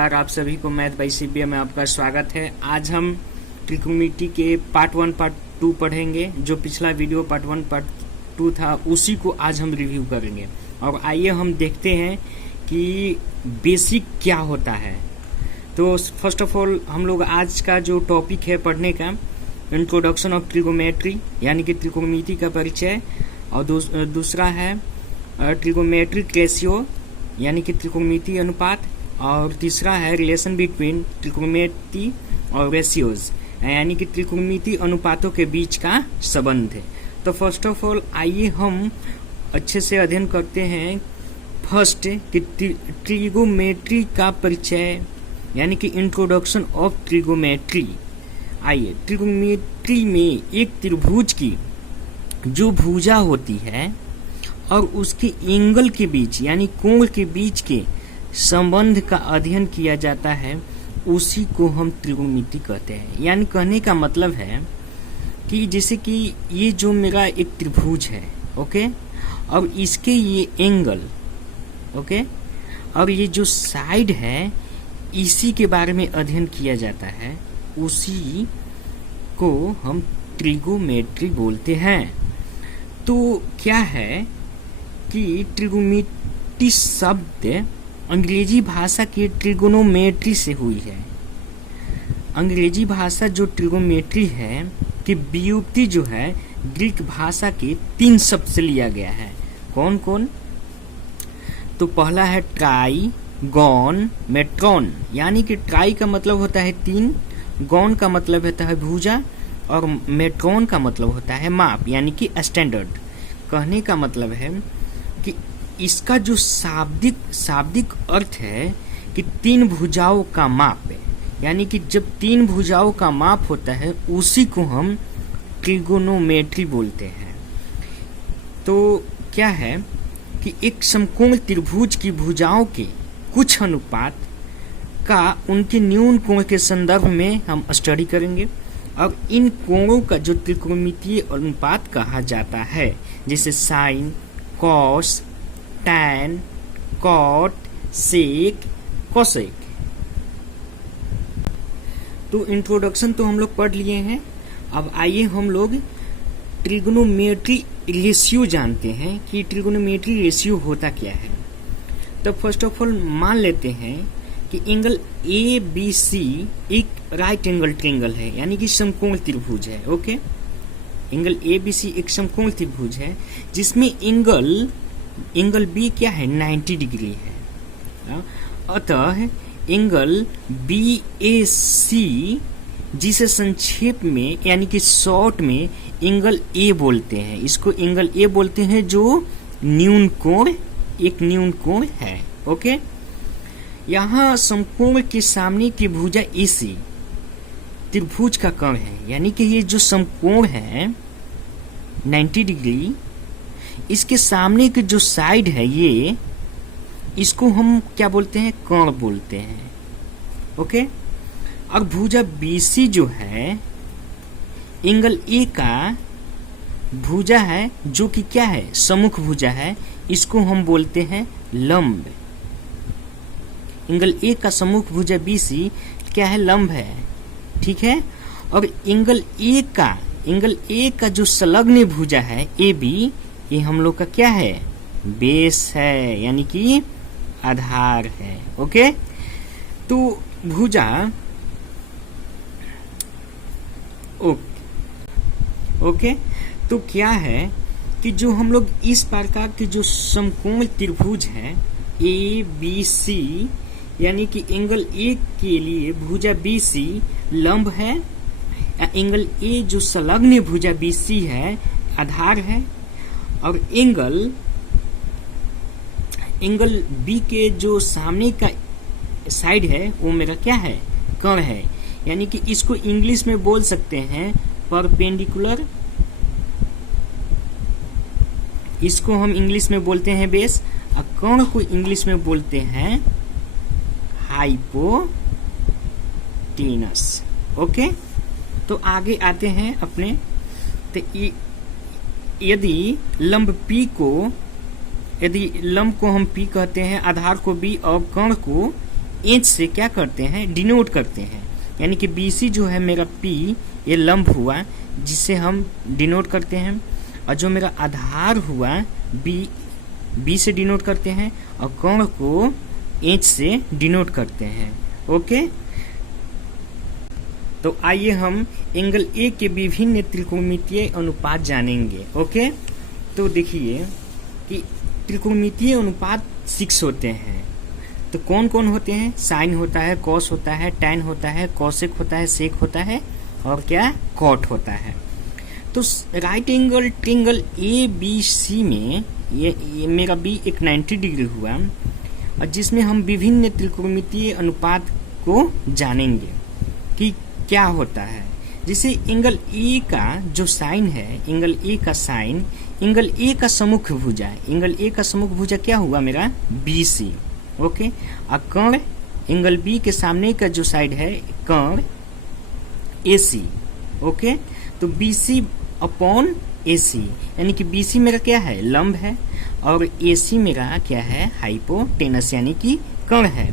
नमस्कार, आप सभी को मैथ बाय सीबीए में आपका स्वागत है। आज हम ट्रिग्नोमेट्री के पार्ट 1 पार्ट 2 पढ़ेंगे। जो पिछला वीडियो पार्ट 1 पार्ट 2 था उसी को आज हम रिव्यू करेंगे। और आइए हम देखते हैं कि बेसिक क्या होता है। तो फर्स्ट ऑफ ऑल हम लोग आज का जो टॉपिक है पढ़ने का, इंट्रोडक्शन ऑफ ट्रिग्नोमेट्री यानी कि ट्रिग्नोमेट्री का परिचय, और दूसरा है ट्रिग्नोमेट्रिक रेशियो यानी कि त्रिकोणमितीय अनुपात, और तीसरा है रिलेशन बिटवीन त्रिकोणमिति और रेशियोज यानी कि त्रिकोणमितीय अनुपातों के बीच का संबंध है। तो फर्स्ट ऑफ ऑल आइए हम अच्छे से अध्ययन करते हैं फर्स्ट कि ट्रिगोमेट्री का परिचय यानी कि इंट्रोडक्शन ऑफ ट्रिगोमेट्री। आइए, ट्रिगोमेट्री में एक त्रिभुज की जो भुजा होती है और उसके एंगल के बीच यानी कोण के बीच के संबंध का अध्ययन किया जाता है, उसी को हम त्रिकोणमिति कहते हैं। यानी कहने का मतलब है कि जैसे कि ये जो मेरा एक त्रिभुज है, ओके, और इसके ये एंगल, ओके, और ये जो साइड है, इसी के बारे में अध्ययन किया जाता है, उसी को हम ट्रिगोमेट्री बोलते हैं। तो क्या है कि ट्रिगोमेट्री शब्द अंग्रेजी भाषा के ट्रिगोनोमेट्री से हुई है। अंग्रेजी भाषा जो ट्रिगोमेट्री है कि व्युत्पत्ति जो है ग्रीक भाषा के 3 शब्द से लिया गया है। कौन कौन? तो पहला है ट्राई, गॉन, मेट्रॉन। यानी कि ट्राई का मतलब होता है 3, गॉन का मतलब होता है भुजा, और मेट्रॉन का मतलब होता है माप यानी कि स्टैंडर्ड। कहने का मतलब है कि इसका जो शाब्दिक अर्थ है कि 3 भुजाओं का माप है। यानी कि जब 3 भुजाओं का माप होता है उसी को हम ट्रिगोनोमेट्री बोलते हैं। तो क्या है कि एक समकोण त्रिभुज की भुजाओं के कुछ अनुपात का उनके न्यून कोण के संदर्भ में हम स्टडी करेंगे, और इन कोणों का जो त्रिकोणमितीय अनुपात कहा जाता है, जैसे साइन, कॉस, टैन, कॉट, सेक, कोसेक। तो इंट्रोडक्शन तो हम लोग पढ़ लिए हैं। अब आइए हम लोग ट्रिगोनोमेट्री रेशियो जानते हैं कि ट्रिगोनोमेट्री रेशियो होता क्या है। तो फर्स्ट ऑफ ऑल मान लेते हैं कि एंगल ABC एक राइट एंगल ट्रायंगल है यानी कि समकोण त्रिभुज है। ओके, एंगल ABC एक समकोण त्रिभुज है जिसमें एंगल B क्या है, 90 डिग्री है। अतः एंगल BAC जिसे संक्षेप में यानी कि शॉर्ट में एंगल A बोलते हैं, इसको एंगल A बोलते हैं, जो न्यून कोण, एक न्यून कोण है। ओके, यहाँ समकोण के सामने की भुजा AC त्रिभुज का कोण है, यानी कि ये जो समकोण है 90 डिग्री, इसके सामने की जो साइड है ये, इसको हम क्या बोलते हैं, कोण बोलते हैं। ओके, और भुजा BC जो है एंगल A का भुजा है, जो कि क्या है, सम्मुख भुजा है, इसको हम बोलते हैं लंब। एंगल A का सम्मुख भुजा BC क्या है, लंब है, ठीक है। और एंगल A का जो संलग्न भुजा है AB, ये हम लोग का क्या है, बेस है यानी कि आधार है। ओके, तो भुजा ओके, तो क्या है कि जो हम लोग इस प्रकार के जो समकोण त्रिभुज है ABC यानी कि एंगल A के लिए भुजा BC लंब है, एंगल A जो संलग्न भुजा BC है आधार है, और एंगल B के जो सामने का साइड है वो मेरा क्या है, कोण है। यानी कि इसको इंग्लिश में बोल सकते हैं परपेंडिकुलर, इसको हम इंग्लिश में बोलते हैं बेस, और कोण को इंग्लिश में बोलते हैं हाइपोटेनस। ओके, तो आगे आते हैं अपने। तो यदि लंब P को, यदि लंब को हम P कहते हैं, आधार को B और कोण को एच से क्या करते हैं, डिनोट करते हैं। यानी कि BC जो है मेरा P, ये लंब हुआ जिसे हम डिनोट करते हैं, और जो मेरा आधार हुआ B से डिनोट करते हैं, और कोण को H से डिनोट करते हैं। ओके, तो आइए हम एंगल A के विभिन्न त्रिकोणमितीय अनुपात जानेंगे। ओके, तो देखिए कि त्रिकोणमितीय अनुपात 6 होते हैं। तो कौन कौन होते हैं? साइन होता है, कॉस होता है, टैन होता है, कॉसेक होता है, सेक होता है, और क्या, कॉट होता है। तो राइट एंगल ट्रायंगल ABC में ये मेरा B एक 90 डिग्री हुआ, और जिसमें हम विभिन्न त्रिकोणमितीय अनुपात को जानेंगे कि क्या होता है। जैसे एंगल A का जो साइन है, एंगल A का साइन, एंगल A का सम्मुख भुजा, एंगल A का सम्मुख भुजा क्या हुआ मेरा, BC। ओके, और कोण एंगल B के सामने का जो साइड है, कोण AC। ओके, तो BC अपॉन AC, यानी कि BC मेरा क्या है, लंब है, और AC मेरा क्या है, हाइपोटेनस यानी कि कोण है।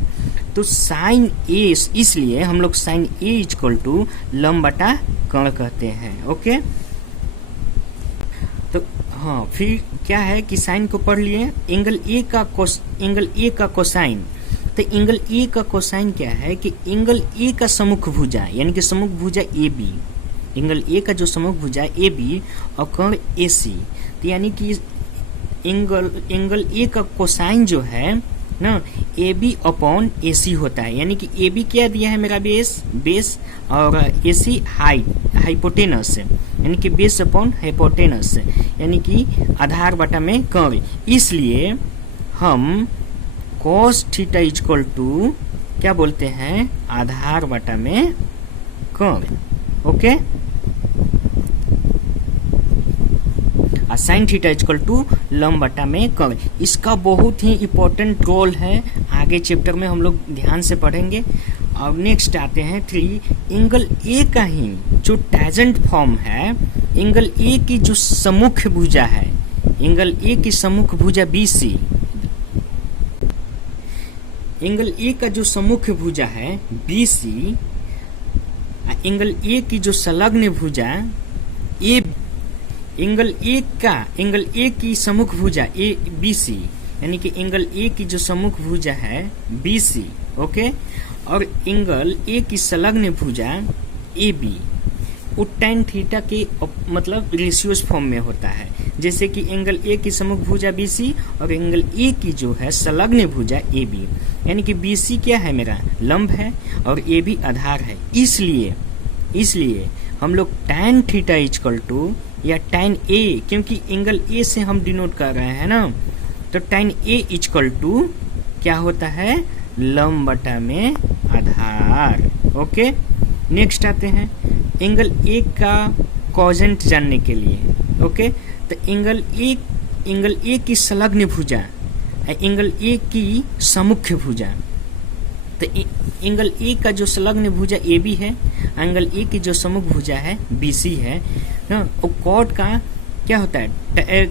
तो साइन A, इसलिए हम लोग साइन A इक्वल टू लंब बटा कोण कहते हैं। ओके, तो हाँ, फिर क्या है कि साइन को पढ़ लिए, एंगल A का कोसाइन। तो एंगल A का कोसाइन क्या है कि एंगल A का सम्मुख भुजा, यानी कि सम्मुख भुजा AB, एंगल A का जो सम्मुख भुजा AB और कोण AC, तो यानी कि एंगल A का कोसाइन जो है ना, AB अपॉन AC होता है। यानी कि AB क्या दिया है मेरा, बेस, और AC हाइपोटेनस, यानी कि बेस अपॉन हाइपोटेनस, यानी कि आधार बटा में कोण। इसलिए हम cos थीटा इक्वल टू क्या बोलते हैं, आधार बटा में कोण। Okay, sine theta equal to लंब बटा में कोण। इसका बहुत ही इम्पोर्टेंट रोल है, आगे चैप्टर में हम लोग ध्यान से पढ़ेंगे। और नेक्स्ट आते हैं 3, एंगल A का ही जो टैजेंट फॉर्म है, एंगल A की जो सम्मुख भुजा है, एंगल A की सम्मुख भुजा BC, एंगल A का जो सम्मुख भुजा है BC, एंगल A की जो संलग्न भुजा AB, एंगल A की सम्मुख भुजा BC, यानी कि एंगल A की जो सम्मुख भुजा है BC। ओके, और एंगल A की संलग्न भुजा AB, वो tan थीटा के मतलब रेशियोज फॉर्म में होता है। जैसे कि एंगल A की सम्मुख भुजा BC और एंगल A की जो है संलग्न भुजा AB, यानी कि BC क्या है मेरा, लंब है, और AB आधार है। इसलिए हम लोग tan थीटा इक्वल टू या tan A, क्योंकि एंगल A से हम डिनोट कर रहे हैं ना, तो tan A इक्वल टू क्या होता है, लंब बटा में आधार। ओके, नेक्स्ट आते हैं एंगल A का कॉजेंट जानने के लिए। ओके, तो एंगल A की संलग्न भुजा, एंगल A की सम्मुख भुजा, तो एंगल A का जो संलग्न भुजा AB है, एंगल A की जो सम्मुख भुजा है BC है ना। और कॉट का क्या होता है,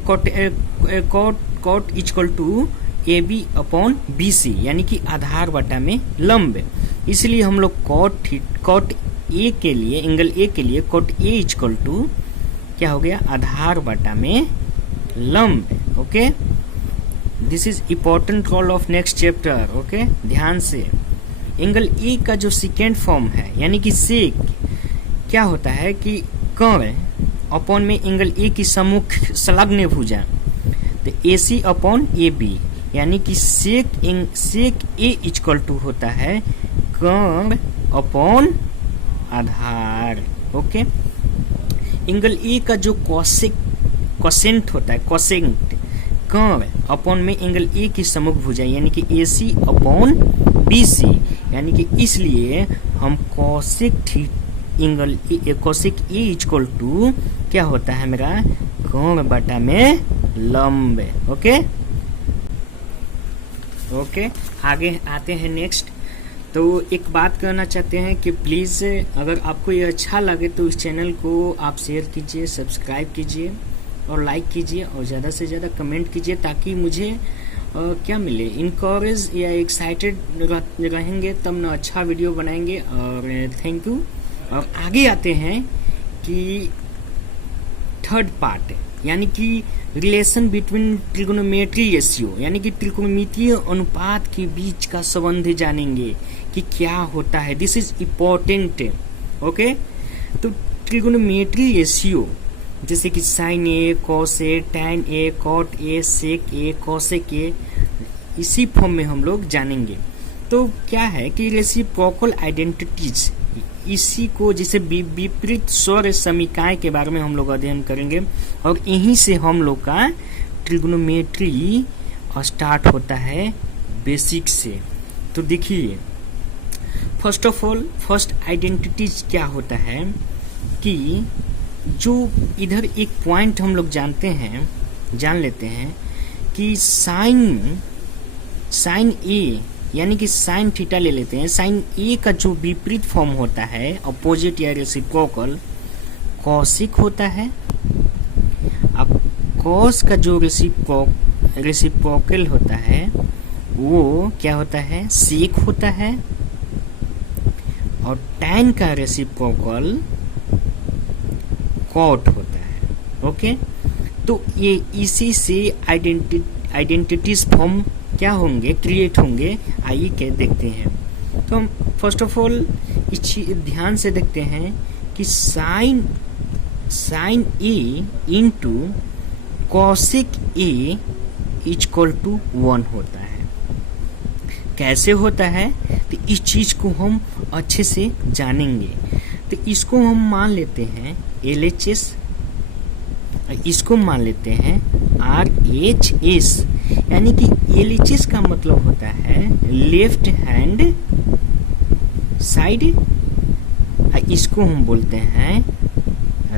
cot equal to AB upon BC, यानी कि आधार बटा में लंब। इसलिए हम लोग कॉट A के लिए, एंगल A के लिए कॉट A इक्वल टू क्या हो गया, आधार बटा में लंब। Okay, this is important role of next chapter. Okay, ध्यान से। एंगल A का जो सेकेंड फॉर्म है, यानी कि सेक, क्या होता है कि कोण अपॉन में एंगल A की सम्मुख संलग्न भुजा, तो AC अपॉन AB, यानी कि सेक A इक्वल टू होता है कोण upon Aadhaar. Okay, angle A का जो कोसेंट होता है, कोसेंट, कोण अपॉन में एंगल A की सम्मुख भुजा, यानी कि AC अपॉन BC, यानी कि इसलिए हम कोसेक A इक्वल टू क्या होता है मेरा, कोण बटा में लंब। ओके, आगे आते हैं नेक्स्ट। तो एक बात कहना चाहते हैं कि प्लीज़ अगर आपको ये अच्छा लगे तो इस चैनल को आप शेयर कीजिए, सब्सक्राइब कीजिए और लाइक कीजिए, और ज़्यादा से ज़्यादा कमेंट कीजिए, ताकि मुझे क्या मिले, इनकरेज या एक्साइटेड रहेंगे तब ना अच्छा वीडियो बनाएंगे। और थैंक यू। और आगे आते हैं कि थर्ड पार्ट यानी कि रिलेशन बिटवीन ट्रिगोनोमेट्री रेशियो यानी कि त्रिकोणमितीय अनुपात के बीच का संबंध जानेंगे कि क्या होता है। This is important. ओके, तो ट्रिगोनोमेट्री रेशियो जैसे कि sine A, cos A, tan A, cot A, sec A, cosec A, इसी फॉर्म में हम लोग जानेंगे। तो क्या है कि रेसिप्रोकल आइडेंटिटीज, इसी को जैसे विपरीत स्वर समीकाएं के बारे में हम लोग अध्ययन करेंगे और यहीं से हम लोग का ट्रिगोनोमेट्री स्टार्ट होता है बेसिक से। तो देखिए, first of all first identities क्या होता है कि जो इधर एक पॉइंट हम लोग जान लेते हैं कि साइन ए यानी कि साइन थीटा ले लेते हैं। साइन ए का जो विपरीत फॉर्म होता है अपोजिट या रेसिप्रोकल कॉसिक होता है। अब कॉस का जो रेसिप्रोकल होता है वो क्या होता है, सेक होता है। और टैन का रेसिप्रोकल कॉट होता है। ओके, तो ये इसी से आइडेंटिटीज फॉर्म क्या होंगे, क्रिएट होंगे। आइए क्या देखते हैं। तो हम फर्स्ट ऑफ ऑल ध्यान से देखते हैं कि sine A into cosec A equal to 1 होता है। कैसे होता है तो इस चीज को हम अच्छे से जानेंगे। तो इसको हम मान लेते हैं LHS, इसको मान लेते हैं RHS, यानी कि LHS का मतलब होता है लेफ्ट हैंड साइड, इसको हम बोलते हैं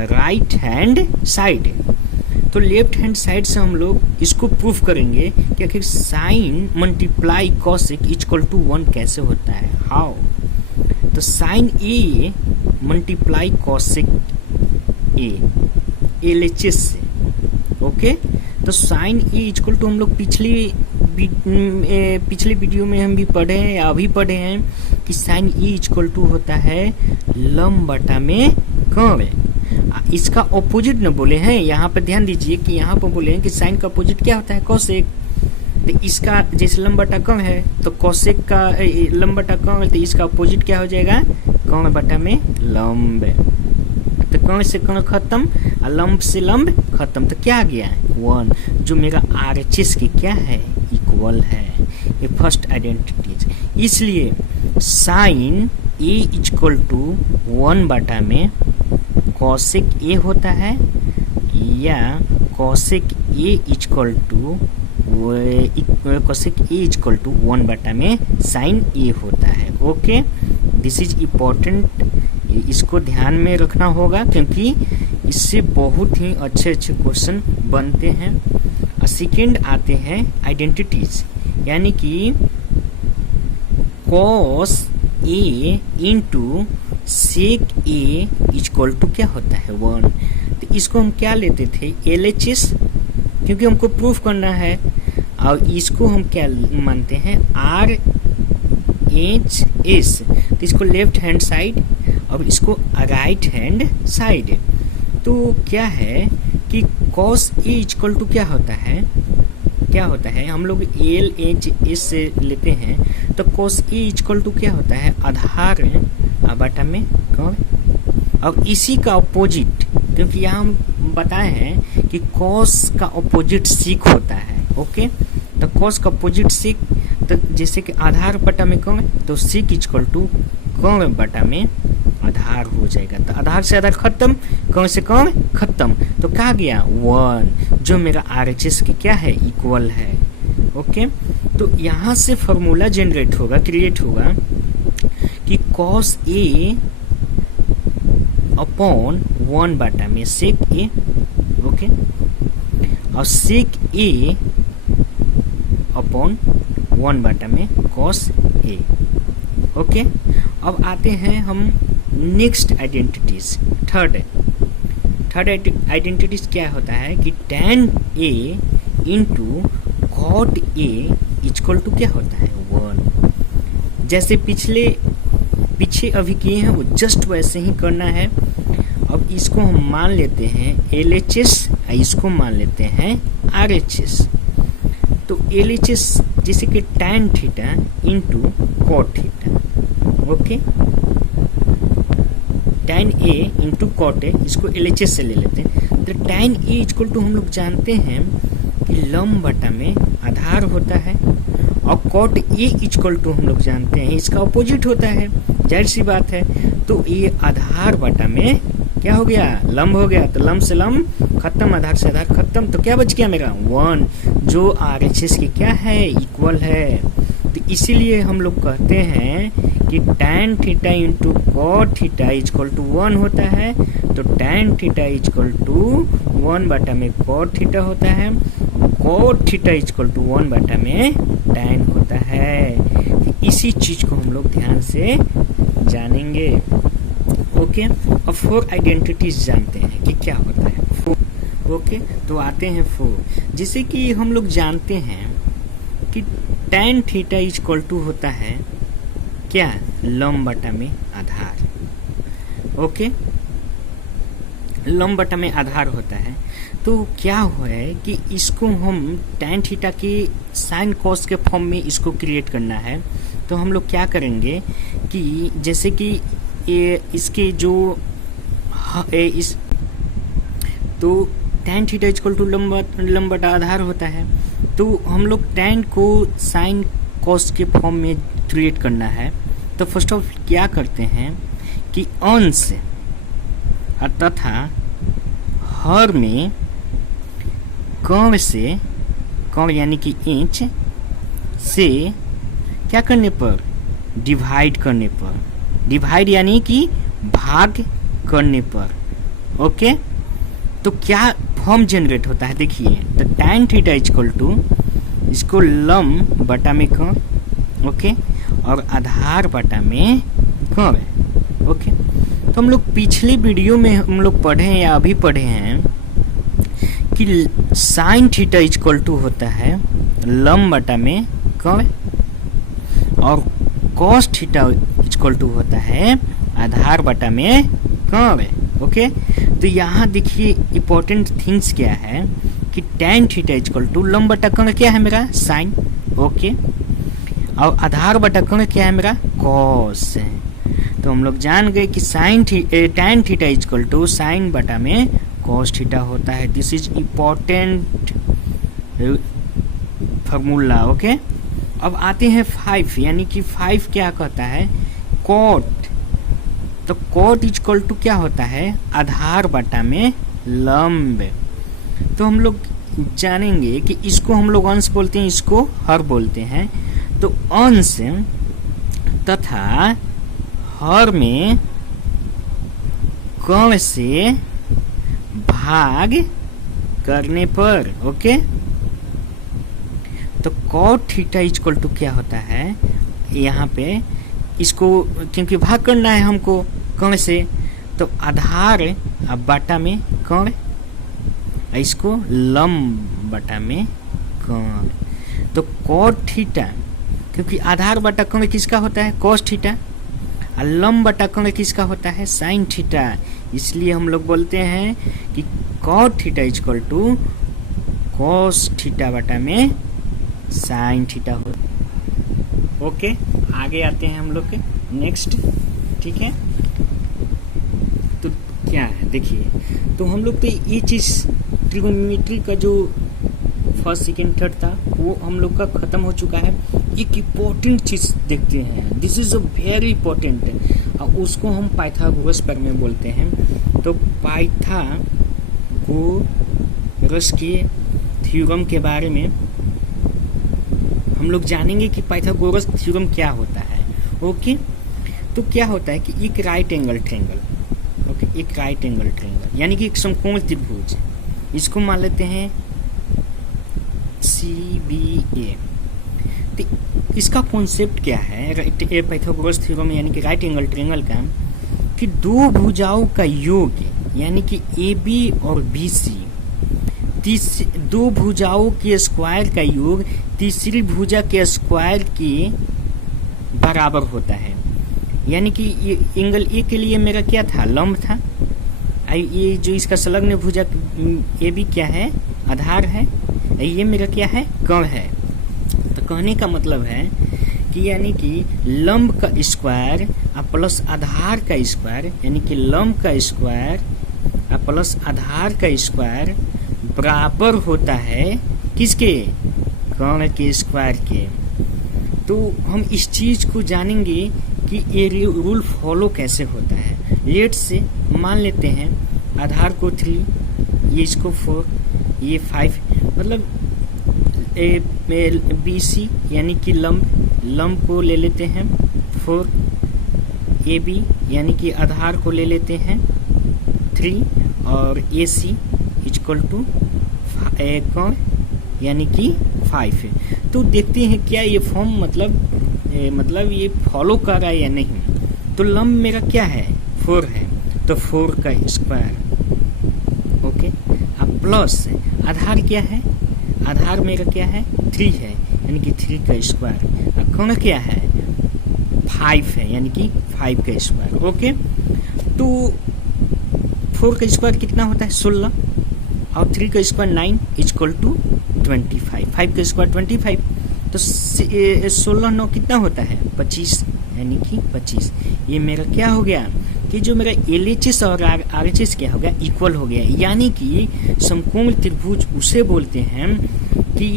राइट हैंड साइड। तो लेफ्ट हैंड साइड से हम लोग इसको प्रूफ करेंगे कि आखिर sine multiply cosec equal to 1 कैसे होता है। हाउ? तो sine A multiply cosec A LHS से। ओके, तो साइन ए इक्वल टू हम लोग पिछले वीडियो में हम भी पढ़े हैं या अभी पढ़े हैं कि साइन ए इक्वल टू होता है लंब बटा में कर्ण। इसका ऑपोजिट न बोले हैं, यहाँ पर ध्यान दीजिए कि यहाँ पर बोले हैं कि साइन का ऑपोजिट क्या होता है, कोसेक। तो इसका जैसे लंब बटा कर्ण है तो कोसेक का लंब बटा कर्ण है, तो इसका ऑपोजिट क्या हो जाएगा, कर्ण बटा में लंब। तो कर्ण से कर्ण खत्म और लंब से लंब खत्म, तो क्या आ गया 1, जो मेरा RHS की क्या है, इक्वल है। ये फर्स्ट आइडेंटिटीज। इसलिए साइन ए इक्वल टू 1 बटा में कॉसेक ए होता है या कॉसेक ए इक्वल टू 1 बटा में साइन ए होता है। ओके, दिस इज इम्पोर्टेंट, इसको ध्यान में रखना होगा क्योंकि इससे बहुत ही अच्छे क्वेश्चन बनते हैं। और सेकेंड आते हैं आइडेंटिटीज, यानी कि cos A into sec A equal to क्या होता है 1। तो इसको हम क्या लेते थे, LHS, क्योंकि हमको प्रूफ करना है। और इसको हम क्या मानते हैं, RHS। तो इसको लेफ्ट हैंड साइड और इसको राइट हैंड साइड। तो क्या है कि cos A इक्वल टू क्या होता है, हम लोग LHS से लेते हैं। तो cos A इक्वल टू क्या होता है, आधार बटा में कर्ण। और इसी का अपोजिट, क्योंकि यहाँ हम बताए हैं कि cos का अपोजिट सीक होता है। ओके, तो cos का अपोजिट सीक, तो जैसे कि आधार बटा में कर्ण, तो सीक इक्वल टू कर्ण बटा में आधार हो जाएगा। तो आधार से आधार खत्म, कर्ण से कर्ण खत्म, तो क्या गया 1, जो मेरा RHS की क्या है, इक्वल है। ओके, तो यहाँ से फॉर्मूला जनरेट होगा, क्रिएट होगा कि cos A अपॉन 1 बटा में सेक A। ओके, और सेक A अपॉन 1 बटा में cos A। ओके, अब आते हैं हम नेक्स्ट आइडेंटिटीज। थर्ड आइडेंटिटीज क्या होता है कि tan A into cot A equal to क्या होता है 1। जैसे पीछे अभी किए हैं वो जस्ट वैसे ही करना है। अब इसको हम मान लेते हैं LHS, इसको मान लेते हैं RHS। तो LHS जैसे कि tan theta into cot theta, okay, tan A into cot A, इसको LHS से ले लेते हैं। तो tan A इक्वल टू हम लोग जानते हैं कि लंब बटा में आधार होता है, और कॉट ए इक्वल टू हम लोग जानते हैं इसका अपोजिट होता है, जाहिर सी बात है। तो ये आधार बटा में क्या हो गया, लंब हो गया। तो लंब से लंब खत्म, आधार से आधार खत्म, तो क्या बच गया मेरा 1, जो RHS की क्या है, इक्वल है। तो इसीलिए हम लोग कहते हैं कि tan theta into cot theta equal to 1 होता है। तो tan थीटा इक्वल टू 1 बटा में कॉट थीटा होता है, कॉट थीटा इक्वल टू 1 बटा में tan होता है। तो इसी चीज को हम लोग ध्यान से जानेंगे, ओके। अब 4 आइडेंटिटीज जानते हैं कि क्या होता है, ओके। तो आते हैं 4, जिसे कि हम लोग जानते हैं कि tan थीटा इक्वल टू होता है क्या, लंब बटा में आधार, ओके, लंब बटा में आधार होता है। तो क्या हुआ है कि इसको हम tan थीटा के साइन कॉस के फॉर्म में इसको क्रिएट करना है। तो हम लोग क्या करेंगे कि जैसे कि इसके जो इस तो tan थीटा इक्वल टू लंब बटा आधार होता है। तो हम लोग tan को साइन कॉस के फॉर्म में क्रिएट करना है। तो फर्स्ट ऑफ क्या करते हैं कि अंश तथा हर में कर्ण से, कर्ण यानी कि इंच से क्या करने पर, डिवाइड करने पर, डिवाइड यानी कि भाग करने पर, ओके। तो क्या फॉर्म जनरेट होता है, देखिए। तो tan थीटा इक्वल टू इसको लंब बटा में कर्ण, ओके, और आधार बटा में कर्ण, ओके। तो हम लोग पिछले वीडियो में हम लोग पढ़े हैं या अभी पढ़े हैं कि साइन थीटा इक्वल टू होता है लंब बटा में कर्ण, और कॉस थीटा इक्वल टू होता है आधार बटा में कर्ण, ओके। तो यहाँ देखिए इंपॉर्टेंट थिंग्स क्या है कि tan थीटा इक्वल टू लंब बटा कर्ण क्या है मेरा, साइन, ओके, और आधार बटा कर्ण क्या है मेरा, कॉस। तो हम लोग जान गए कि tan theta equal to sine बटा में कॉस थीटा होता है। This is important formula, okay. अब आते हैं 5, यानी कि 5 क्या कहता है, कॉट। तो कॉट इक्वल टू क्या होता है, आधार बटा में लंब। तो हम लोग जानेंगे कि इसको हम लोग अंश बोलते हैं, इसको हर बोलते हैं। तो अंश तथा हर में कर्ण से भाग करने पर, ओके। तो कॉट थीटा इक्वल टू क्या होता है, यहाँ पे इसको क्योंकि भाग करना है हमको कर्ण से, तो आधार बटा में कर्ण, इसको लंब बटा में कर्ण। तो कॉट थीटा, क्योंकि आधार बटा कर्ण किसका होता है, कॉस थीटा, और लंब बटा कर्ण किसका होता है, साइन थीटा। इसलिए हम लोग बोलते हैं कि cot theta equal to cos theta बटा में साइन थीटा हो, ओके। आगे आते हैं हम लोग के नेक्स्ट, ठीक है। तो क्या है देखिए, तो हम लोग तो ये चीज ट्रिगोनोमेट्री का जो फर्स्ट सेकेंड थर्ड था वो हम लोग का खत्म हो चुका है। एक इम्पोर्टेंट चीज देखते हैं, this is a very important, और उसको हम पाइथागोरस में बोलते हैं। तो पाइथागोरस के थ्योरम के बारे में हम लोग जानेंगे कि पाइथागोरस थ्योरम क्या होता है, ओके। तो क्या होता है कि एक राइट एंगल ट्रायंगल, ओके, एक राइट एंगल ट्रायंगल यानी कि एक समकोण त्रिभुज, इसको मान लेते हैं CBA। तो इसका कॉन्सेप्ट क्या है पाइथागोरस थ्योरम यानी कि राइट एंगल ट्रायंगल का, कि दो भुजाओं का योग यानी कि AB और BC दो भुजाओं के स्क्वायर का योग तीसरी भुजा के स्क्वायर के बराबर होता है। यानी कि ये एंगल ए के लिए मेरा क्या था, लंब था। ये जो इसका संलग्न भुजा ये भी क्या है, आधार है। ये मेरा क्या है, कर्ण है। तो कहने का मतलब है कि यानी कि लंब का स्क्वायर प्लस आधार का स्क्वायर, यानी कि लंब का स्क्वायर प्लस आधार का स्क्वायर बराबर होता है किसके, कर्ण के स्क्वायर के। तो हम इस चीज को जानेंगे कि ये रूल फॉलो कैसे होता है। लेट से मान लेते हैं आधार को 3, ये इसको 4, ये 5, मतलब BC यानी कि लंब को ले लेते हैं 4, AB यानी कि आधार को ले लेते हैं 3 और AC इक्वल टू कौन यानी कि 5 है। तो देखते हैं क्या ये फॉर्म मतलब ये फॉलो कर रहा है या नहीं। तो लंब मेरा क्या है, 4 है, तो 4 का स्क्वायर, ओके। अब प्लस आधार क्या है, आधार मेरा क्या है, 3 है, यानी कि 3 का स्क्वायर। अब कौन क्या है, 5 है, यानी कि 5 का स्क्वायर, ओके। तो 4 का स्क्वायर कितना होता है, 16, और 3 का स्क्वायर 9 इक्वल टू 25, 5 का स्क्वायर 25, तो 16 9 कितना होता है, 25, यानी कि 25। ये मेरा क्या हो गया कि जो मेरा LHS और RHS क्या हो गया, इक्वल हो गया। यानी कि समकोण त्रिभुज उसे बोलते हैं कि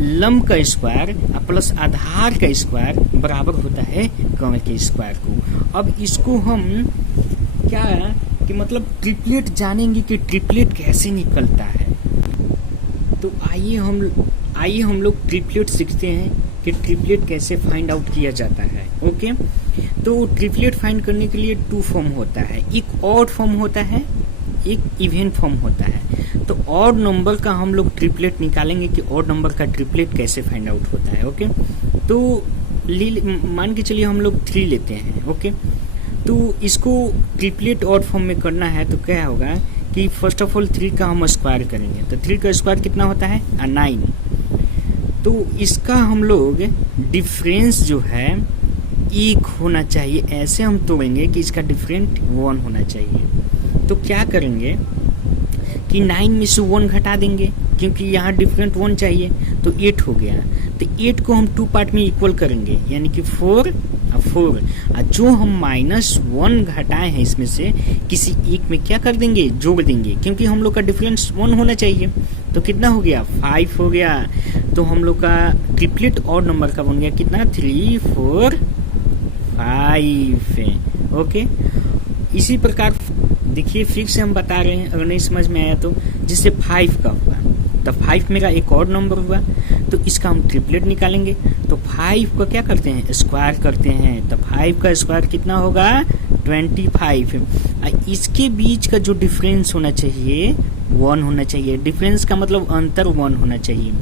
लंब का स्क्वायर प्लस आधार का स्क्वायर बराबर होता है कर्ण के स्क्वायर को। अब इसको हम क्या कि मतलब ट्रिपलेट जानेंगे कि ट्रिपलेट कैसे निकलता है। तो आइए हम लोग ट्रिपलेट सीखते हैं कि ट्रिपलेट कैसे फाइंड आउट किया जाता है, ओके। तो ट्रिपलेट फाइंड करने के लिए 2 फॉर्म होता है, एक ऑड फॉर्म होता है, एक इवन फॉर्म होता है। तो ऑड नंबर का हम लोग ट्रिपलेट निकालेंगे कि ऑड नंबर का ट्रिपलेट कैसे फाइंड आउट होता है, ओके। तो मान के चलिए हम लोग 3 लेते हैं, ओके। तो इसको ट्रिपलेट ऑड फॉर्म में करना है तो क्या होगा कि फर्स्ट ऑफ ऑल 3 का हम स्क्वायर करेंगे। तो 3 का स्क्वायर कितना होता है, 9। तो इसका हम लोग डिफरेंस जो है 1 होना चाहिए, ऐसे हम तोड़ेंगे कि इसका डिफरेंट 1 होना चाहिए। तो क्या करेंगे कि 9 में से 1 घटा देंगे, क्योंकि यहाँ डिफरेंट 1 चाहिए, तो 8 हो गया। तो 8 को हम 2 पार्ट में इक्वल करेंगे, यानी कि 4 और 4, और जो हम -1 घटाए हैं इसमें से किसी एक में क्या कर देंगे, जोड़ देंगे, क्योंकि हम लोग का डिफरेंस 1 होना चाहिए। तो कितना हो गया, 5 हो गया। तो हम लोग का ट्रिपलेट और नंबर का बन गया कितना, 3 4 5, ओके। इसी प्रकार देखिए फिर से हम बता रहे हैं, अगर नहीं समझ में आया तो, जिससे 5 का हुआ, तो 5 मेरा एक और नंबर हुआ, तो इसका हम ट्रिपलेट निकालेंगे। तो 5 को क्या करते हैं, स्क्वायर करते हैं। तो 5 का स्क्वायर कितना होगा, 25। इसके बीच का जो डिफरेंस होना चाहिए 1 होना चाहिए। डिफरेंस का मतलब अंतर 1 होना चाहिए।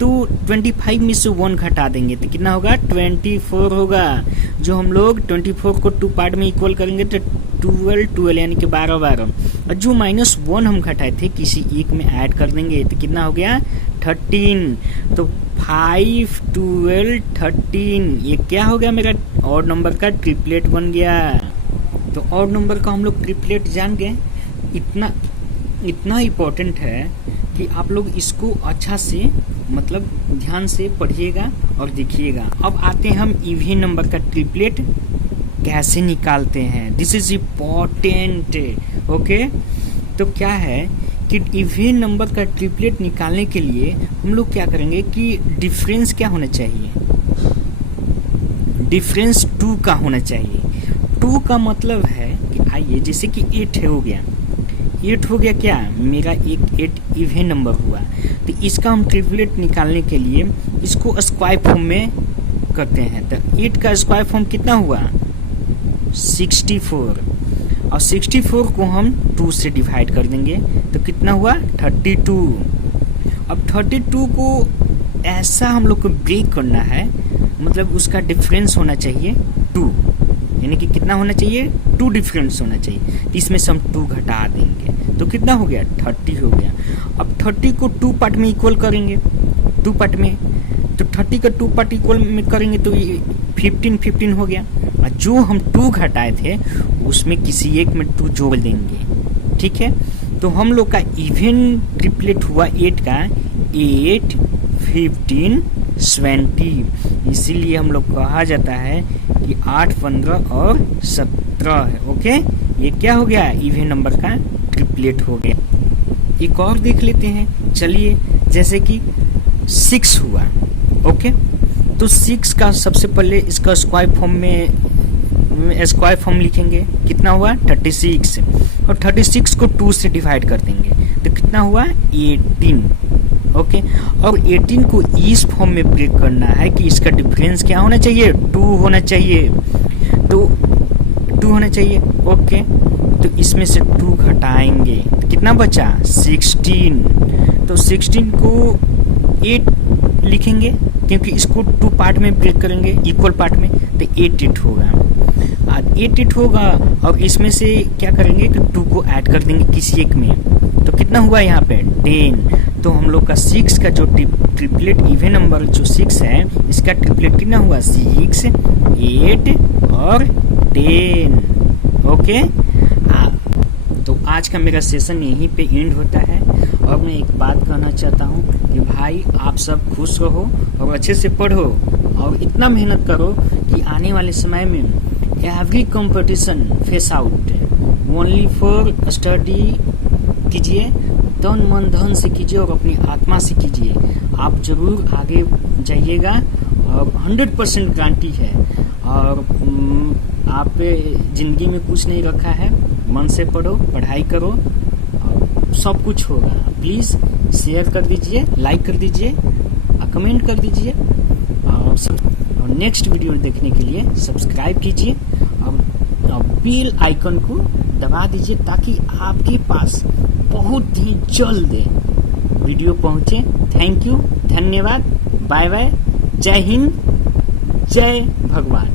तो 25 में से 1 घटा देंगे तो कितना होगा, 24 होगा। जो हम लोग 24 को 2 पार्ट में इक्वल करेंगे तो 12 यानी कि 12। और जो -1 हम घटाए थे किसी एक में ऐड कर देंगे तो कितना हो गया, 13। तो 5 12 13, ये क्या हो गया, मेरा ऑड नंबर का ट्रिपलेट बन गया। तो ऑड नंबर का हम लोग ट्रिपलेट जान गए। इतना इम्पोर्टेंट है कि आप लोग इसको अच्छा से मतलब ध्यान से पढ़िएगा और देखिएगा। अब आते हैं हम इवन नंबर का ट्रिपलेट कैसे निकालते हैं। This is important, okay. तो क्या है कि इवन नंबर का ट्रिपलेट निकालने के लिए हम लोग क्या करेंगे कि डिफरेंस क्या होना चाहिए, डिफरेंस 2 का होना चाहिए। 2 का मतलब है कि आइए जैसे कि 8 हो गया, 8 हो गया क्या, मेरा एक 8 इवन नंबर हुआ। तो इसका हम ट्रिपलेट निकालने के लिए इसको स्क्वायर फॉर्म में करते हैं। तो 8 का स्क्वायर फॉर्म कितना हुआ, 64, और 64 को हम 2 से डिवाइड कर देंगे तो कितना हुआ, 32। अब 32 को ऐसा हम लोग को ब्रेक करना है, मतलब उसका डिफरेंस होना चाहिए 2, यानी कि कितना होना चाहिए, 2 डिफरेंस होना चाहिए। तो इसमें से हम 2 घटा देंगे तो कितना हो गया, 30 हो गया। अब 30 को 2 पार्ट में इक्वल करेंगे, 2 पार्ट में, तो 30 का 2 पार्ट इक्वल में करेंगे तो ये 15 हो गया। और जो हम 2 घटाए थे उसमें किसी एक में 2 जोड़ देंगे, ठीक है। तो हम लोग का इवन ट्रिपलेट हुआ 8 का, 8, 15, 20। इसीलिए हम लोग कहा जाता है कि 8, 15 और 17 है। ओके, ये क्या हो गया, इवन नंबर का ट्रिपलेट हो गया। एक और देख लेते हैं, चलिए, जैसे कि 6 हुआ। ओके, तो 6 का सबसे पहले इसका स्क्वायर फॉर्म लिखेंगे। कितना हुआ, 36, और 36 को 2 से डिवाइड कर देंगे तो कितना हुआ, 18। ओके, और 18 को इस फॉर्म में ब्रेक करना है कि इसका डिफरेंस क्या होना चाहिए, 2 होना चाहिए। तो 2 होना चाहिए। ओके, तो इसमें से 2 घटाएंगे तो कितना बचा, 16। तो 16 को 8 लिखेंगे क्योंकि इसको 2 पार्ट में ब्रेक करेंगे, इक्वल पार्ट में, तो 8 होगा। 8 होगा और इसमें से क्या करेंगे कि 2 को ऐड कर देंगे किसी एक में, तो कितना हुआ यहाँ पे, 10। तो हम लोग का 6 का जो ट्रिपलेट इवन नंबर जो 6 है, इसका ट्रिपलेट कितना हुआ, 6, 8 और 10। ओके, तो आज का मेरा सेशन यहीं पे एंड होता है। और मैं एक बात कहना चाहता हूँ कि भाई आप सब खुश रहो और अच्छे से पढ़ो और इतना मेहनत करो कि आने वाले समय में every competition face out, only for study कीजिए, तन मन धन से कीजिए और अपनी आत्मा से कीजिए। आप जरूर आगे जाइएगा और 100% गारंटी है। और आप जिंदगी में कुछ नहीं रखा है, मन से पढ़ो, पढ़ाई करो और सब कुछ होगा। प्लीज़ शेयर कर दीजिए, लाइक कर दीजिए, कमेंट कर दीजिए और नेक्स्ट वीडियो देखने के लिए सब्सक्राइब कीजिए और बेल आइकन को दबा दीजिए ताकि आपके पास बहुत ही जल्द वीडियो पहुंचे। थैंक यू, धन्यवाद, बाय बाय, जय हिंद, जय भगवान।